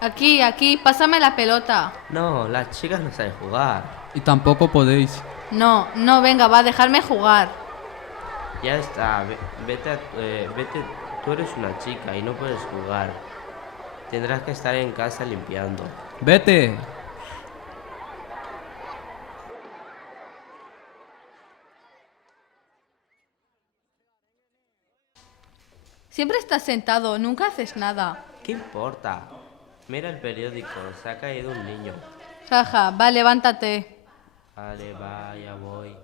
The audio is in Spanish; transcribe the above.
Aquí, pásame la pelota. No, las chicas no saben jugar. Y tampoco podéis. No, venga, va, dejarme jugar. Ya está, vete, tú eres una chica y no puedes jugar. Tendrás que estar en casa limpiando. ¡Vete! Siempre estás sentado, nunca haces nada. ¿Qué importa? Mira el periódico, se ha caído un niño. Jaja, va, levántate. Vale, va, ya voy.